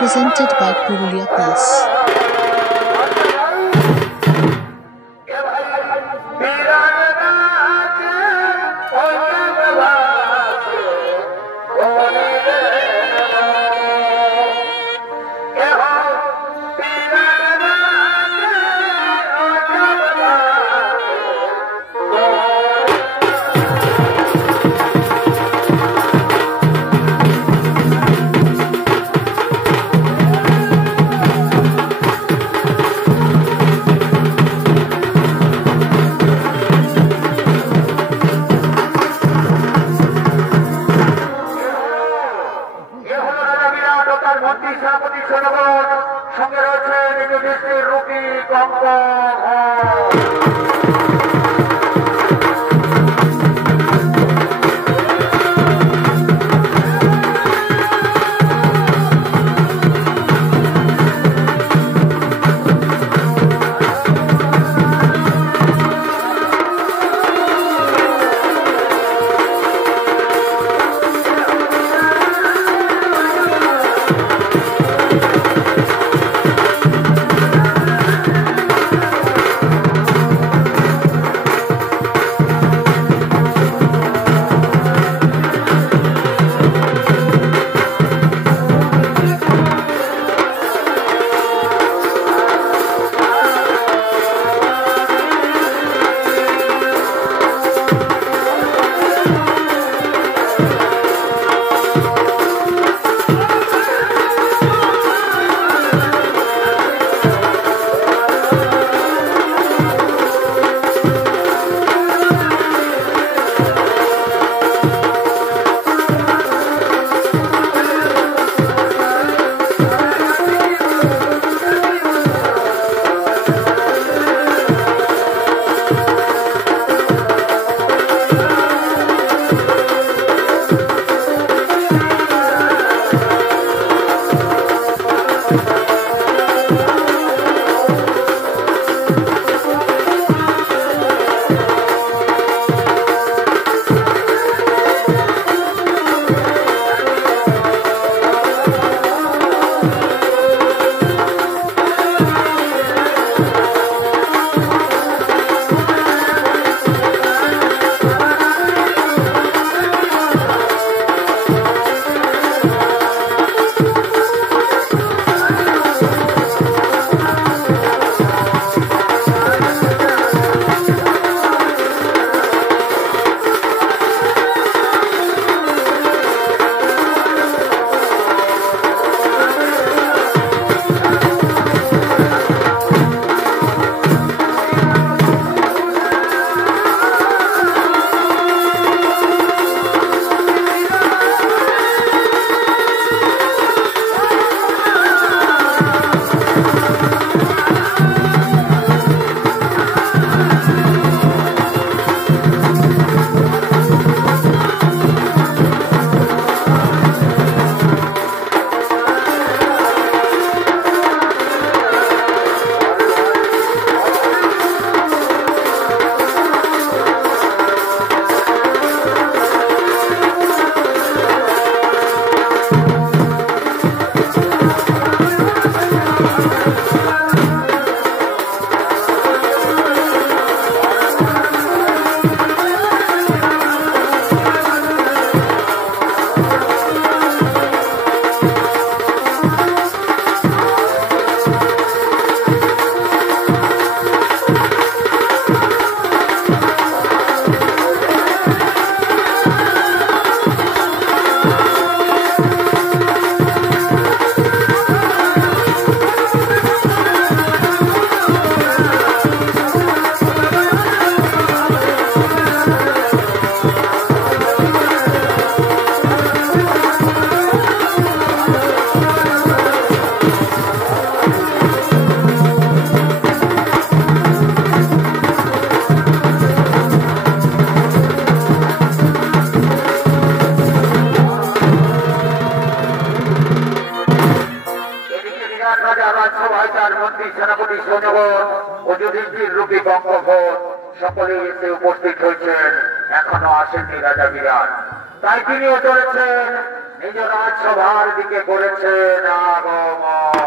presented by Purulia Plus. সঙ্গে রয়েছে rookie কঙ্কা। সেনাপতি সৈন্যগণ ও যুধিষ্ঠির রূপী বঙ্গভোজ সকলেই এসে উপস্থিত হয়েছেন, এখনো আসেননি রাজা বিরাট। তাই তিনিও চলেছেন নিজ রাজসভার দিকে করেছেন আগমন।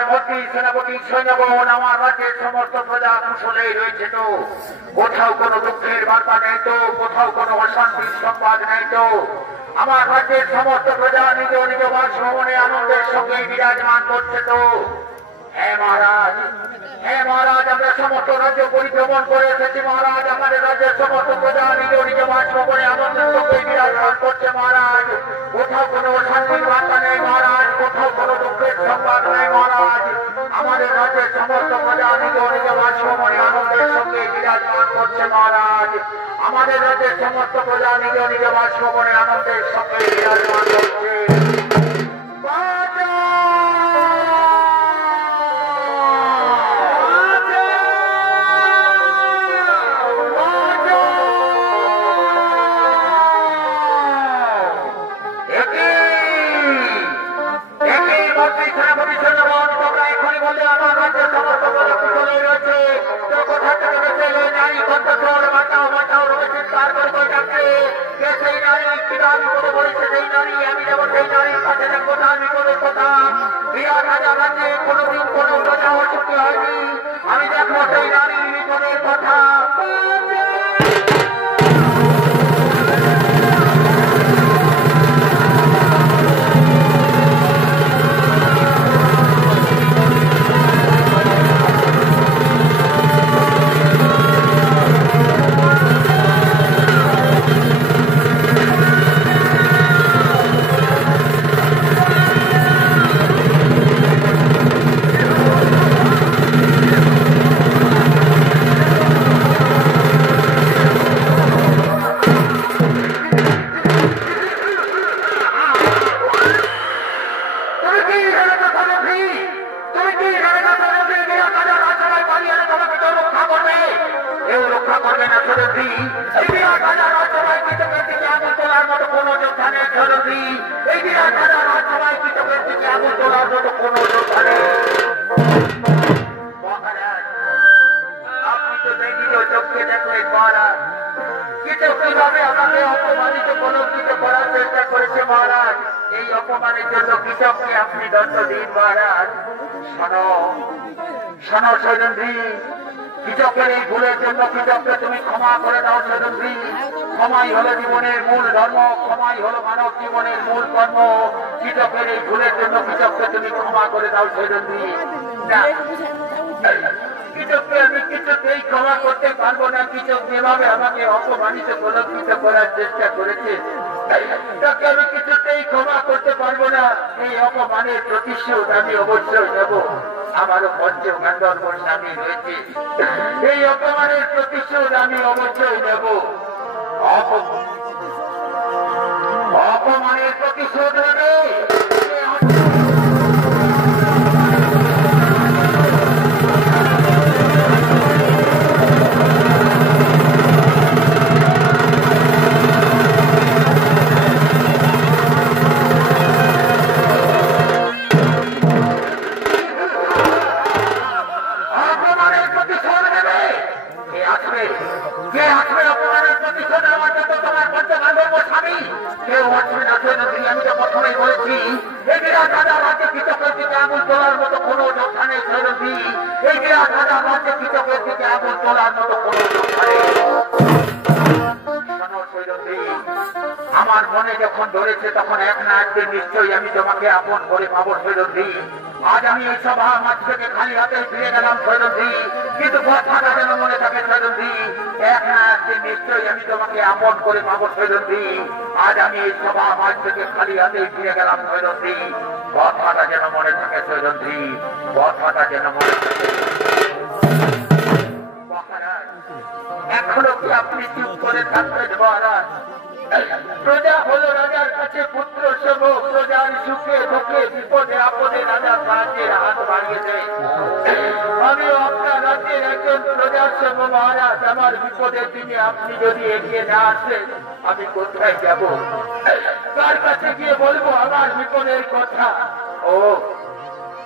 আমার মন্ত্রী সেনাপতি সৈন্যগণ আমার রাজ্যের সমস্ত প্রজা কুশলেই রয়েছে তো? কোথাও কোনো দুঃখের বার্তা নেই তো? কোথাও কোনো অশান্তির সংবাদ নেই তো? আমার রাজ্যের সমস্ত প্রজা নিজ নিজ বাসভবনে আনন্দের সঙ্গে বিরাজমান করছে তো? হ্যাঁ মহারাজ, হ্যাঁ মহারাজ, আমরা সমস্ত রাজ্য পরিভ্রমণ করে এসেছি মহারাজ। আমাদের রাজ্যের সমস্ত প্রজা নিজ নিজ বাসভবনে আনন্দের সঙ্গে বিরাজমান করছে মহারাজ। কোথাও কোনো অশান্তির বার্তা নেই মহারাজ, কোথাও কোনো দুঃখের সংবাদ নেই মহারাজ। আমাদের রাজ্যের সমস্ত প্রজা নিজ নিজ বাসভবনে আনন্দের সঙ্গে বিরাজমান করছে মহারাজ। আমাদের রাজ্যের সমস্ত প্রজা নিজ নিজ বাসভবনে আনন্দের সঙ্গে বিরাজমান করছে। আমি দেখবো সেই নারীর বিপদের কথা। আপনি দণ্ড দিন মহারাজ। শোনো সৈরন্দ্রী, কৃষকের এই ভুলের জন্য কৃষককে তুমি ক্ষমা করে দাও সৈরন্দ্রী। ক্ষমাই হলো জীবনের মূল ধর্ম, ক্ষমাই হলো মানব জীবনের মূল কর্ম। কৃষকের এই ভুলের জন্য কৃষককে তুমি ক্ষমা করে দাও সৈরন্দ্রী। কৃষককে আমি কিছুতেই ক্ষমা করতে পারবো না। কৃষক যেভাবে আমাকে অপমানিত কলঙ্কিত করার চেষ্টা করেছে তাকে আমি কিছুতেই ক্ষমা করতে পারবো না। এই অপমানের প্রতিশোধ আমি অবশ্যই নেব। আমারও পঞ্চগান্ধর্ব স্বামী রয়েছে, এই অপমানের প্রতিশোধ আমি অবশ্যই নেব। অপমানের প্রতিশোধ নেবে। আমি তো প্রথমেই বলেছি এই বিরাট রাজা রাজ্যে কৃষকের দিকে আগুন তোলার মতো কোনো যোদ্ধা নেই সৈরন্দ্রী। এই বিরাট রাজা রাজ্যে কৃষকের দিকে আগুন তোলার মতো কোনো যোদ্ধা নেই। আমার মনে যখন ধরেছে তখন এক না একদিন নিশ্চয়ই আমি তোমাকে আপন করে পাবো সৈরন্দ্রী। আজ আমি এই সভা মাঝ থেকে খালি হাতে ফিরে গেলাম সৈরন্দ্রী, কিন্তু কথাটা যেন মনে থাকে সৈরন্দ্রী, এক না একদিন নিশ্চয়ই আমি তোমাকে আপন করে পাবো সৈরন্দ্রী। আজ আমি এই সভা মাঝ থেকে খালি হাতে ফিরে গেলাম সৈরন্দ্রী, কথাটা যেন মনে থাকে সৈরন্দ্রী, কথাটা যেন মনে থাকে। এখনো কি আপনি চুপ করে থাকবেন মহারাজ? প্রজা হলো রাজার কাছে পুত্র সেবক, প্রজার সুখে দুঃখে বিপদে আপদে রাজা সাহায্যের হাত বাড়িয়ে দেয়। আমিও আপনার রাজ্যের একজন প্রজার সেবক মহারাজ। আমার বিপদের দিনে আপনি যদি এগিয়ে না আসেন আমি কোথায় যাব? কার কাছে গিয়ে বলবো আমার বিপদের কথা? ও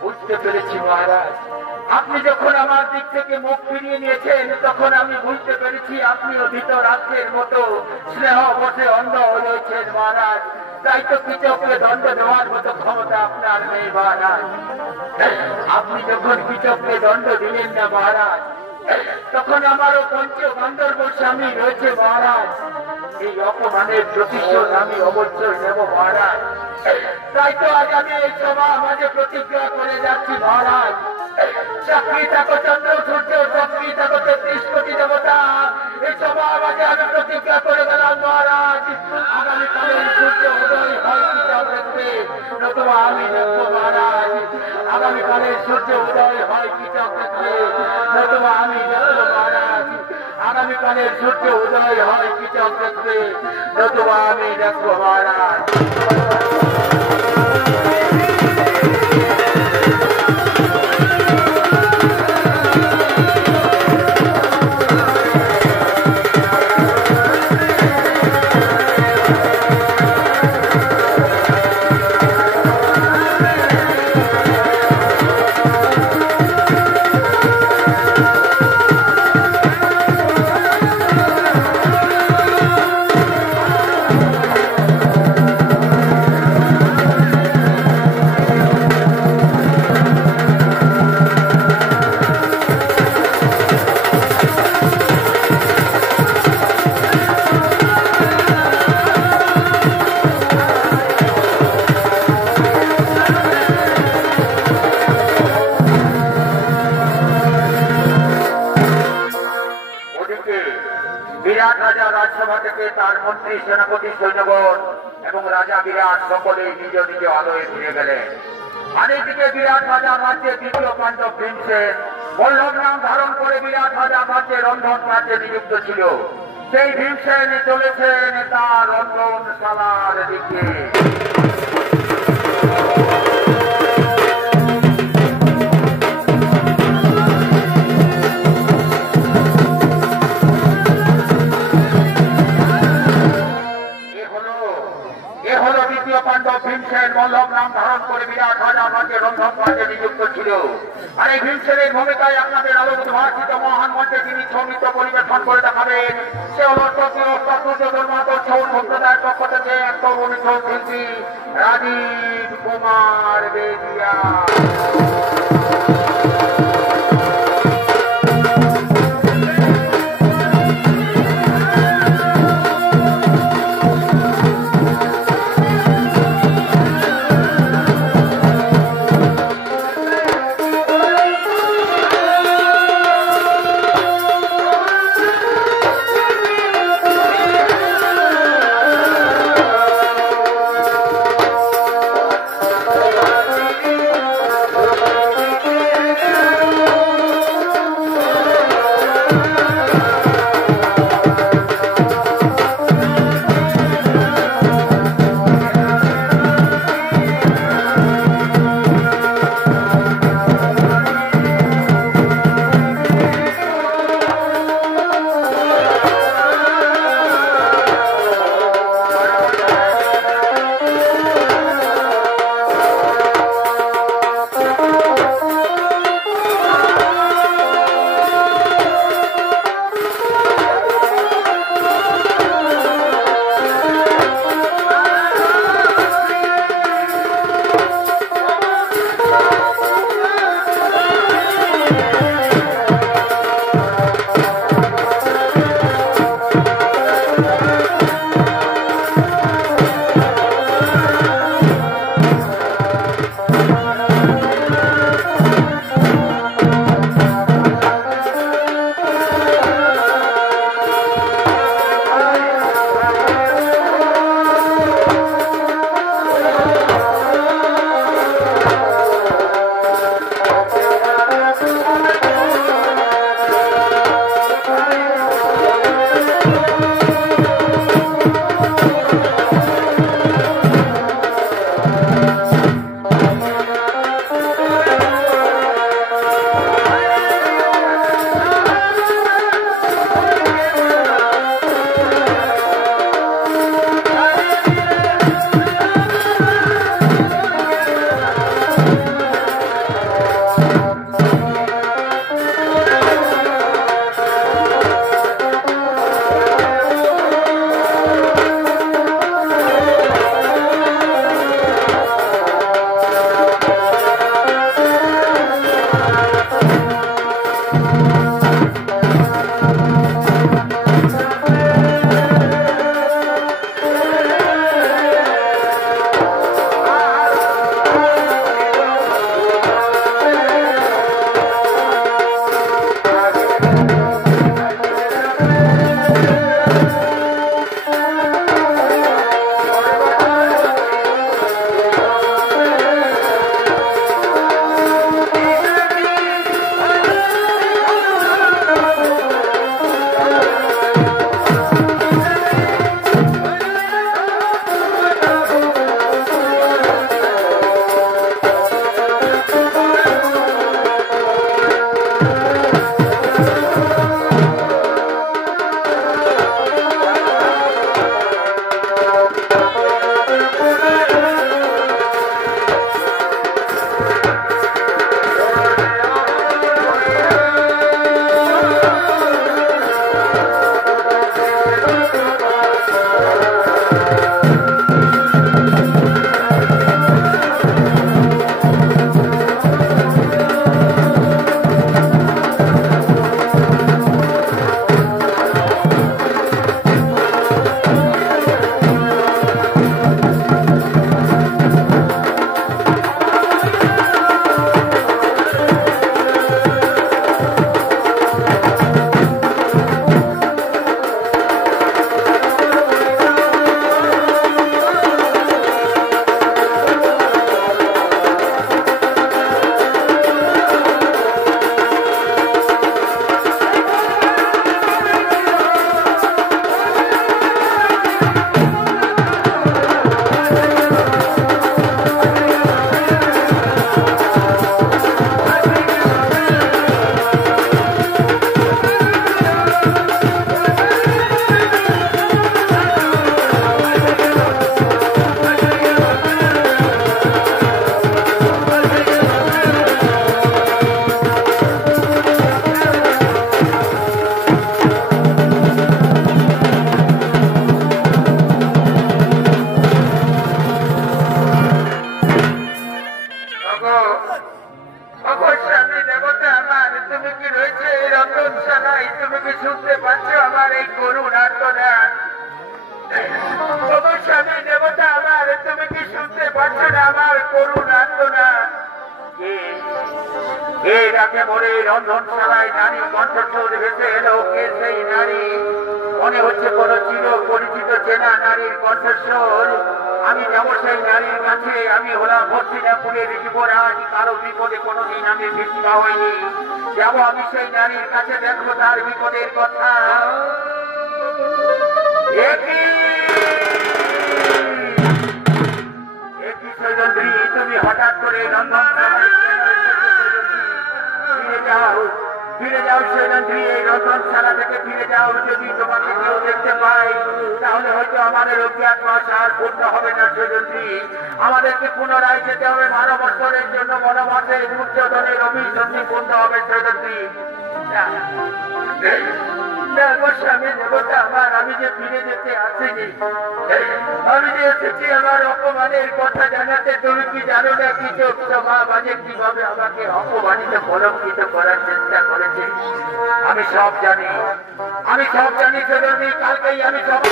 বুঝতে পেরেছি মহারাজ, আপনি যখন আমার দিক থেকে মুখ ফিরিয়ে নিয়েছেন তখন আমি বুঝতে পেরেছি আপনিও ভিতর রাজ্যের মতো স্নেহ বসে অন্ধ হয়েছেন মহারাজ। তাই তো কৃষককে দণ্ড দেওয়ার মতো ক্ষমতা আপনার নেই মহারাজ। আপনি যখন কীচককে দণ্ড দিলেন না মহারাজ, তখন আমারও পঞ্চ গন্ধর্ব স্বামী রয়েছে মহারাজ। এই অপমানের প্রতিশোধ আমি অবশ্যই নেব মহারাজ। তাই তো আজ আমি এই সভা মাঝে প্রতিজ্ঞা করে যাচ্ছি মহারাজ। সাক্ষী থাকো চন্দ্র সূর্য, সাক্ষী থাকো ৩৩ কোটি দেবতা, এই সভা মাঝে আমি প্রতিজ্ঞা করে গেলাম মহারাজ। আগামীকালের সূর্য উদয় হয় কিতাব দেখবে, নতুবা আমি দেখবো মহারাজ। আগামীকালের সূর্য উদয় হয় কিতাব দেখবে, নতুবা আমি দেখবো মহারাজ। আগামীকালের সূর্য উদয় হয় কিতাব দেখবে, নতুবা আমি দেখবো মহারাজ। বিরাট রাজা রাজসভা থেকে তার মন্ত্রী, সেনাপতি, সৈন্যগণ এবং রাজা বিরাট সকলে নিজ নিজ আলোয় ফিরে গেলেন। আর এদিকে বিরাট রাজার রাজ্যে দ্বিতীয় পাণ্ডব ভীমসেন বল্লভ নাম ধারণ করে বিরাট রাজার রাজ্যে রন্ধন কার্যে নিযুক্ত ছিল। সেই ভীমসেন চলেছেন তার রন্ধনশালার দিকে। পাণ্ডব ভীমসেন বল্লভ নাম ধারণ করে বিরাট রাজার রাজ্যে রন্ধন কার্যে নিযুক্ত ছিল। আর এই ভীমসেনের ভূমিকায় আপনাদের আলোকভাষিত মহান মঞ্চে যিনি সঙ্গীত পরিবেশন করে দেখাবেন, সে হল সম্প্রদায়ের পক্ষ থেকে এক তরুণ শিল্পী রাজীব কুমার বেদিয়া। গোস্বামী দেবতা আমার, তুমি কি রয়েছে এই রতনশালায়? তুমি কি শুনতে পাচ্ছ আমার এই করুণ আর্তনাদ? গোস্বামী দেবতা আমার, তুমি কি শুনতে পাচ্ছ না আমার করুণ আর্তনাদ? এই রাতে ভোরে রন্ধনশালায় নারী কণ্ঠস্বর ভেসে এলো। কে সেই নারী? মনে হচ্ছে কোন চির পরিচিত চেনা নারীর কণ্ঠস্বর। আমি যাবো সেই নারীর কাছে। আমি হলাম হস্তিনাপুরের যুবরাজ, কারো বিপদে কোনোদিন আমি পিছপা হইনি। যাবো আমি সেই নারীর কাছে, দেখবো তার বিপদের কথা। তুমি হঠাৎ করে রন্ধনশালায় ফিরে যাও সৈরন্দ্রী, এই রন্ধনশালা থেকে ফিরে যাও। যদি তোমাকে কেউ দেখতে পাই তাহলে হয়তো আমাদের অজ্ঞাত মাস আর পূর্ণ হবে না সৈরন্দ্রী। আমাদেরকে পুনরায় যেতে হবে মানবর্ষণের জন্য। বনবাসের দুর্যোধনের অভিসন্ধি পূর্ণ হবে সৈরন্দ্রী। গোস্বামী দেবতা আমার, আমি যে ফিরে যেতে আসিনি, আমি যে এসেছি আমার অপমানের কথা জানাতে। তুমি কি জানো না কি মা বাজে কিভাবে আমাকে অপমানিত কলঙ্কিত করার চেষ্টা করেছে? আমি সব জানি, আমি সব জানি সৈরন্দ্রী। কালকেই আমি সব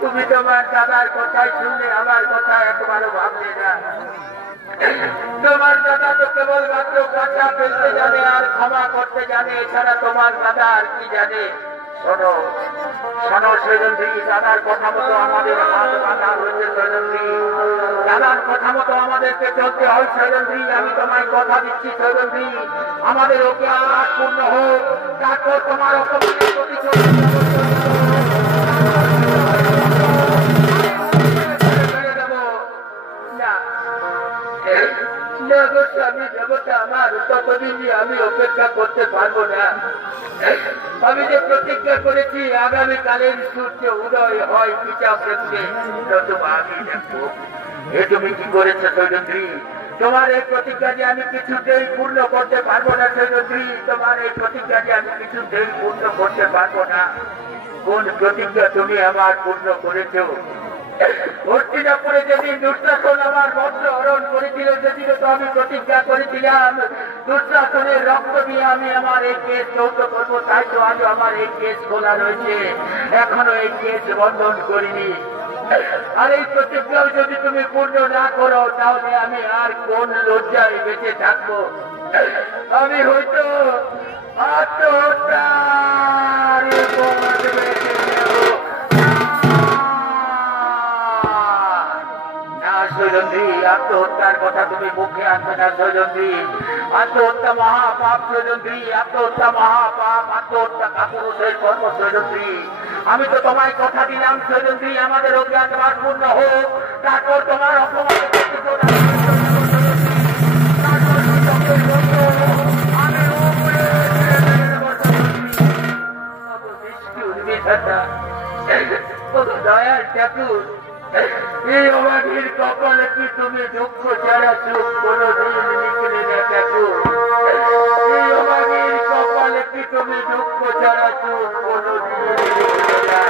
তুমি তোমার দাদার কথাই শুনলে আমার কথা একবারও ভাবলে না। তোমার দাদা তো কেবলমাত্র কথা ফেলতে জানে আর ক্ষমা করতে জানে, এছাড়া তোমার দাদা আর কি জানে? শোনো শোনো সৈরন্দ্রী, দাদার কথা মতো আমাদের হাত বাঁধা হয়েছে সৈরন্দ্রী। দাদার কথা মতো আমাদেরকে চলতে হয় সৈরন্দ্রী। আমি তোমায় কথা দিচ্ছি সৈরন্দ্রী, আমাদের ওকে আবার পূর্ণ হোক, তারপর তোমার অপমানের প্রতিশোধ গোস্বামী দেবতা আমার, ততদিনই আমি অপেক্ষা করতে পারবো না। আমি যে প্রতিজ্ঞা করেছি আগামীকালের সূর্য উদয় হয় পিতা প্রেমকে আমি দেখবো। এ তুমি কি করেছো সৈরন্দ্রী? তোমার এই প্রতিজ্ঞা যে আমি কিছুতেই পূর্ণ করতে পারবো না সৈরন্দ্রী। তোমার এই প্রতিজ্ঞা যে আমি কিছুতেই পূর্ণ করতে পারবো না। কোন প্রতিজ্ঞা তুমি আমার পূর্ণ করেছো? হস্তিনাপুরে যেদিন দুঃশাসন আমার বস্ত্র হরণ করেছিল, সেদিন তো আমি প্রতিজ্ঞা করেছিলাম দুঃশাসনের রক্ত দিয়ে আমি আমার এই কেস যৌথ করবো। তাই তো আজও আমার এই কেস খোলা রয়েছে, এখনো এই কেস বন্ধন করিনি। আর এই প্রতিজ্ঞাও যদি তুমি পূর্ণ না করো তাহলে আমি আর কোন লজ্জায় বেঁচে থাকবো? আমি হয়তো আত্মহত্যার সৈরন্দ্রী। আত্মহত্যার কথা তুমি মুখে আনবে না সৈরন্দ্রী। আত্মহত্যা মহাপাপ সৈরন্দ্রী, আত্মহত্যা মহাপাপ, আত্মহত্যা কাপুরুষের কর্ম সৈরন্দ্রী। আমি তো তোমায় কথা দিলাম সৈরন্দ্রী, আমাদের অজ্ঞাত মাস পূর্ণ হোক, তারপর তোমার অপমান দয়াল ঠাকুর। এই অবাধীর কপালে কি তুমি দুঃখ ছাড়া সুখ কোনদিন লিখলে না ঠাকুর? এই অবাধীর কপালে কি তুমি দুঃখ ছাড়া সুখ কোনদিন লিখলে না?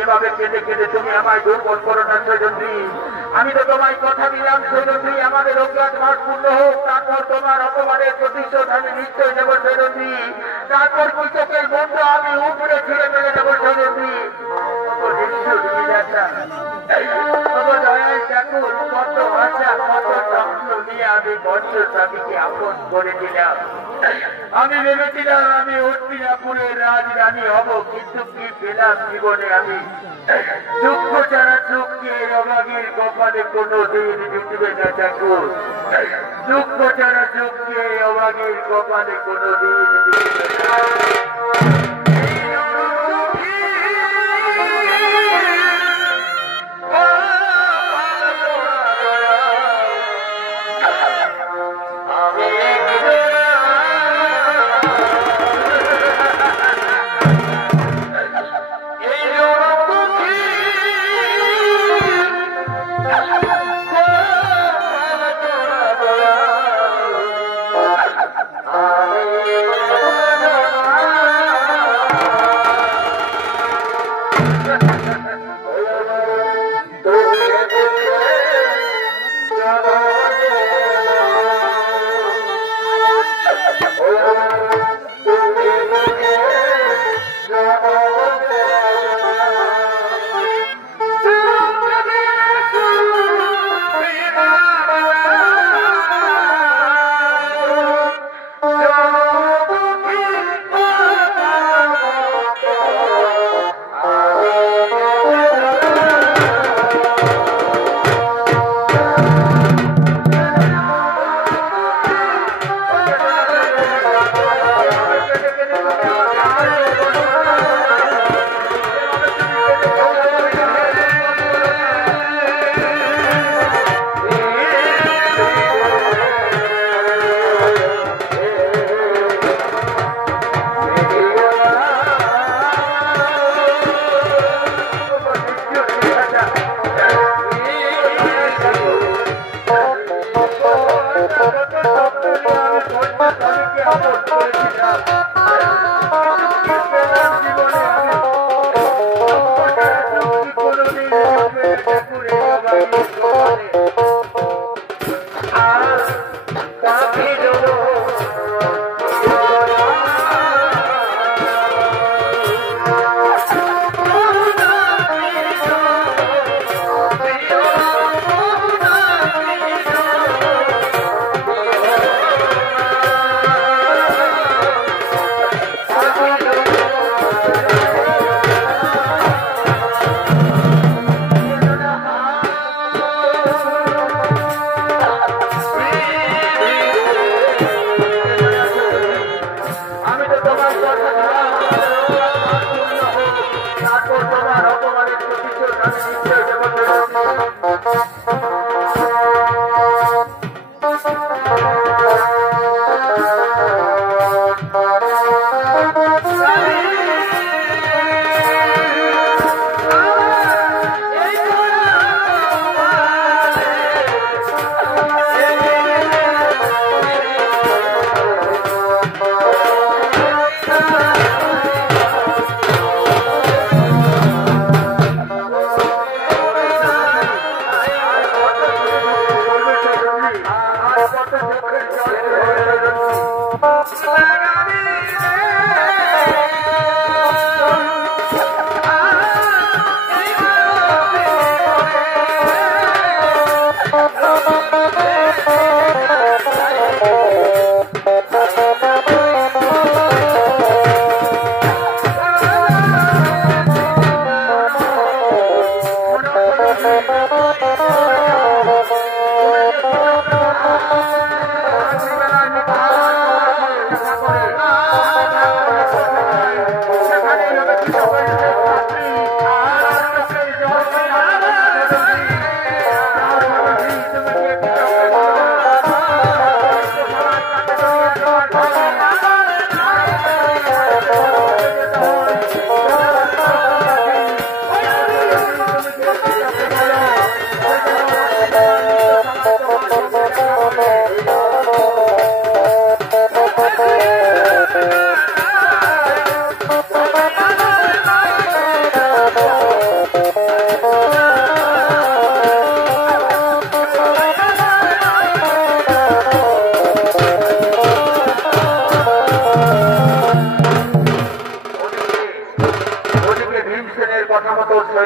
এভাবে কেঁদে কেঁদে তুমি আমায় দুর্বল করো না সৈরন্দ্রী। আমি তো তোমায় কথা দিলাম সৈরন্দ্রী, আমাদের অজ্ঞাত মাস পূর্ণ হোক, তারপর তোমার অপমানের প্রতিশোধ আমি নিশ্চয় নেব সৈরন্দ্রী। তারপর কৃষকের বন্ধু আমি উপরে ছিঁড়ে মেরে নেব সৈরন্দ্রী। না। ঠাকুর কত আশা কত স্বপ্ন নিয়ে আমি বর্ষ স্বামীকে আপন করে দিলাম। আমি ভেবেছিলাম আমি হস্তিনাপুরের রাজরানী হব, কিন্তু কি পেলাম জীবনে আমি দুঃখ ছাড়া সুখকে অভাগীর কপালে কোনো দিন জুটবে না ঠাকুর। দুঃখ ছাড়া সুখকে অভাগীর কপালে কোনো দিন জুটবে না।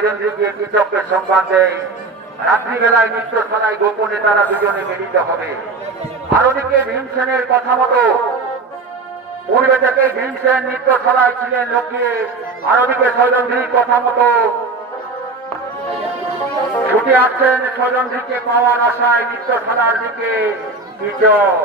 সৈরন্দ্রীকে কৃষকের সংবাদ দেয় রাত্রিবেলায় নৃত্যশালায় গোপনে তারা দুজনে মিলিত হবে। আর ওদিকে ভীমসেনের কথা মতো পূর্বে থেকে ভীমসেন নৃত্যশালায় ছিলেন লুকিয়ে, আর ওদিকে সৈরন্দ্রীর কথা মতো ছুটে আসছেন সৈরন্দ্রীকে পাওয়ার আশায় নৃত্যশালার দিকে কৃষক।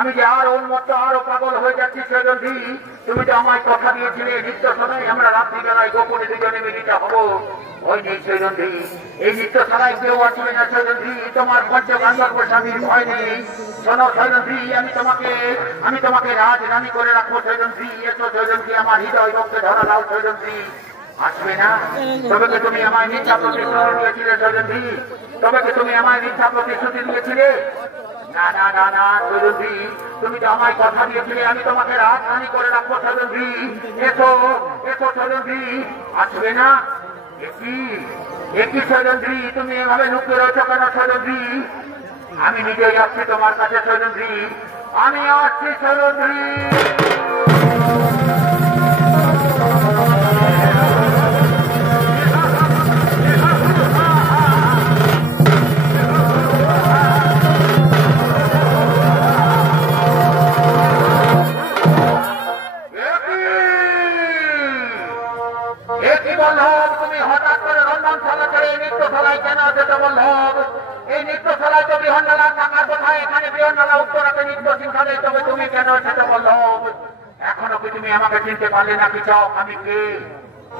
আমি যে আরো উন্মত্ত আরো পাগল হয়ে যাচ্ছি সৈরন্ধ্রী, তুমি তো আমায় কথা দিয়েছিলে নৃত্য শোনাই আমরা রাত্রিবেলায় গোপনে দুজনে মিলিত হবো। ওই নেই সৈরন্ধ্রী, এই নৃত্যশালায় কেউ আসবে না সৈরন্ধ্রী, তোমার পঞ্চগান্ধর্ব স্বামীর ভয় নেই। শোনো সৈরন্ধ্রী, আমি তোমাকে রাজরানী করে রাখবো সৈরন্ধ্রী। এসো সৈরন্ধ্রী, আমার হৃদয় রক্তে ধরা দাও সৈরন্ধ্রী। আসবে না? তবে কি তুমি আমায় মিথ্যা প্রতিশ্রুতি দিয়েছিলে সৈরন্ধ্রী? তবে কি তুমি আমায় মিথ্যা প্রতিশ্রুতি দিয়েছিলে? না না না না সৈরন্ধ্রী, তুমি তো আমায় কথা দিয়েছিলে আমি তোমাকে রাজরানী করে রাখবো সৈরন্ধ্রী। এসো এসো সৈরন্ধ্রী, আসবে না? একই সৈরন্ধ্রী, তুমি এভাবে লুকিয়ে রয়েছো কেন সৈরন্ধ্রী? আমি নিজেই আসছি তোমার কাছে সৈরন্ধ্রী, আমি আসছি সৈরন্ধ্রী। এই নৃত্যশালায় তো বৃহন্নলা থাকার কথা, এখানে বৃহন্নলা উত্তরাতে নৃত্য শিক্ষালে, তবে তুমি কেন সেটা বললো? এখনো কি তুমি আমাকে চিনতে পারলে না কৃষক? আমি কে?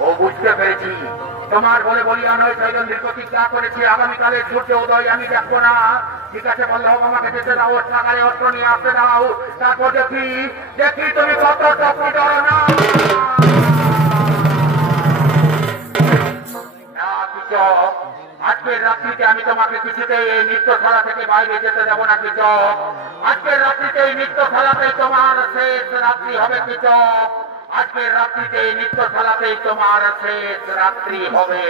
ও বুঝতে পেরেছি, তোমার বলে বলিয়া নয় সৈরন্ধ্রীর প্রতিজ্ঞা করেছি আগামীকালের সূর্য উদয় আমি দেখবো না। ঠিক আছে বললো, আমাকে যেতে দাও, টাকায় অস্ত্র নিয়ে আসতে দাও, তারপর দেখি তুমি কত শক্তি ধরো না। কৃষক, আজকের রাত্রিতে আমি তোমাকে কিছুতেই এই নৃত্যশালা থেকে বাইরে যেতে দেবো না কৃষক। আজকের রাত্রিতে এই নৃত্যশালাতেই তোমার শেষ রাত্রি হবে কৃষক। আজকের রাত্রিতে এই নৃত্যশালাতেই তোমার শেষ রাত্রি হবে।